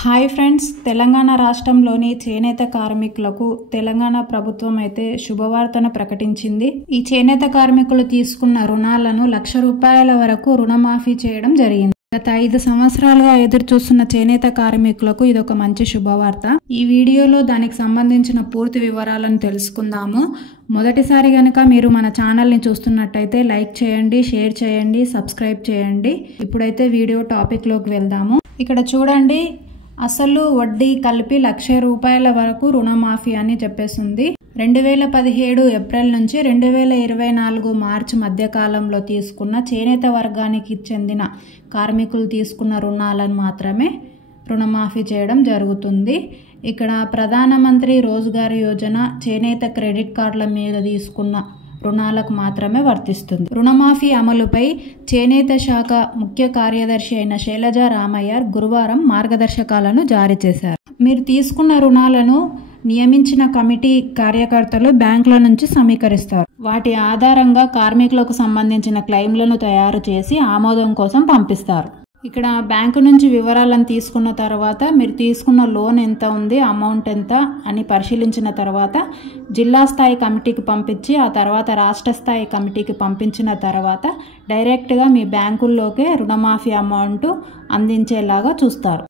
Hi friends, Telangana రాష్ట్రంలోని చేనేత కార్మికులకు తెలంగాణ ప్రభుత్వం అయితే శుభవార్తను ప్రకటించింది. ఈ చేనేత కార్మికులు తీసుకున్న రుణాలను ₹1,00,000 వరకు రుణమాఫీ చేయడం జరిగింది. గత 5 సంవత్సరాలుగా ఎదురు చూస్తున్న చేనేత కార్మికులకు ఇదొక మంచి శుభవార్త. ఈ వీడియోలో దానికి సంబంధించిన పూర్తి వివరాలను తెలుసుకుందాము. మొదటిసారి గనక మీరు మన ఛానల్ని చూస్తున్నట్టయితే లైక్ చేయండి, షేర్ చేయండి, సబ్స్క్రైబ్ చేయండి. ఇప్పుడైతే వీడియో టాపిక్లోకి వెళ్దాము. ఇక్కడ చూడండి, అసలు వడ్డీ కలిపి ₹1,00,000 వరకు రుణమాఫీ అని చెప్పేసింది. 2017 ఏప్రిల్ నుంచి 2024 మార్చి మధ్య కాలంలో తీసుకున్న చేనేత వర్గానికి చెందిన కార్మికులు తీసుకున్న రుణాలను మాత్రమే రుణమాఫీ చేయడం జరుగుతుంది. ఇక్కడ ప్రధానమంత్రి రోజ్గార్ యోజన చేనేత క్రెడిట్ కార్డుల మీద తీసుకున్న రుణాలకు మాత్రమే వర్తిస్తుంది. రుణమాఫీ అమలుపై చేనేత శాఖ ముఖ్య కార్యదర్శి అయిన శైలజా రామయ్యర్ గురువారం మార్గదర్శకాలను జారీ చేశారు. మీరు తీసుకున్న రుణాలను నియమించిన కమిటీ కార్యకర్తలు బ్యాంకుల నుంచి సమీకరిస్తారు. వాటి ఆధారంగా కార్మికులకు సంబంధించిన క్లెయిమ్లను తయారు చేసి ఆమోదం కోసం పంపిస్తారు. ఇక్కడ బ్యాంకు నుంచి వివరాలను తీసుకున్న తర్వాత మీరు తీసుకున్న లోన్ ఎంత ఉంది, అమౌంట్ ఎంత అని పరిశీలించిన తర్వాత జిల్లా స్థాయి కమిటీకి పంపించి ఆ తర్వాత రాష్ట్ర స్థాయి కమిటీకి పంపించిన తర్వాత డైరెక్ట్గా మీ బ్యాంకుల్లోకే రుణమాఫీ అమౌంట్ అందించేలాగా చూస్తారు.